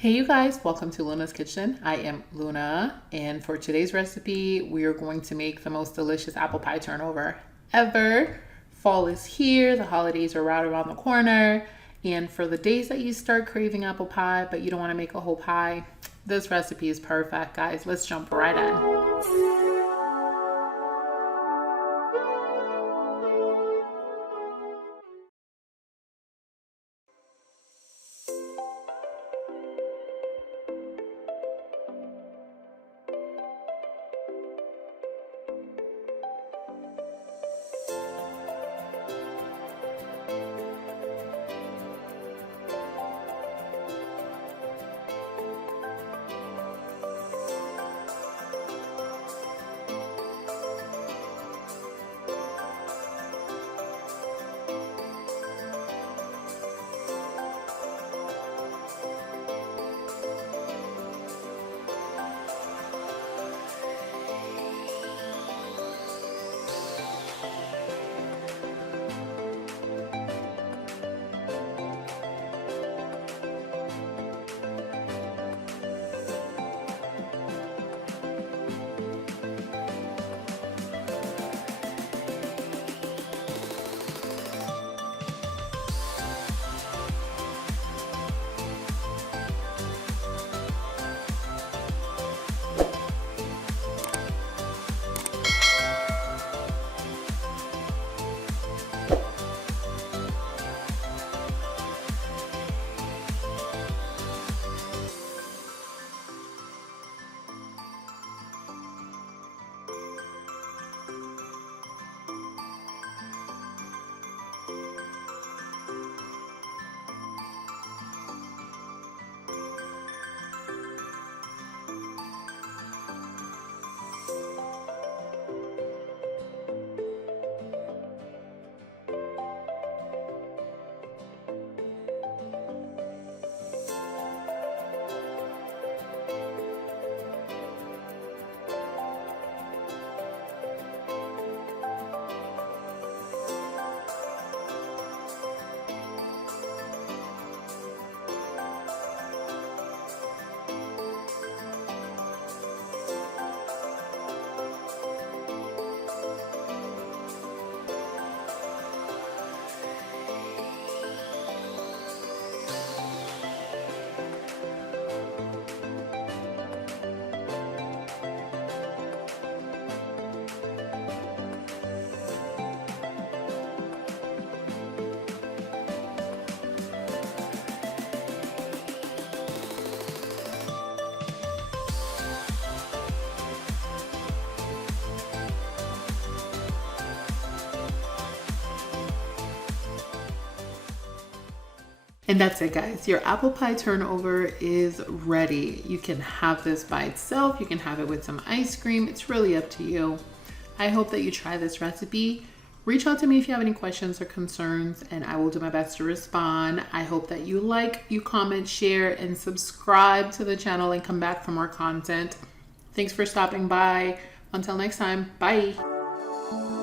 Hey you guys, welcome to Luna's Kitchen. I am Luna, and for today's recipe, we are going to make the most delicious apple pie turnover ever. Fall is here, the holidays are right around the corner, and for the days that you start craving apple pie, but you don't want to make a whole pie, this recipe is perfect, guys. Let's jump right in. And that's it, guys. Your apple pie turnover is ready. You can have this by itself. You can have it with some ice cream. It's really up to you. I hope that you try this recipe. Reach out to me if you have any questions or concerns, and I will do my best to respond. I hope that you like, you comment, share, and subscribe to the channel and come back for more content. Thanks for stopping by. Until next time, bye.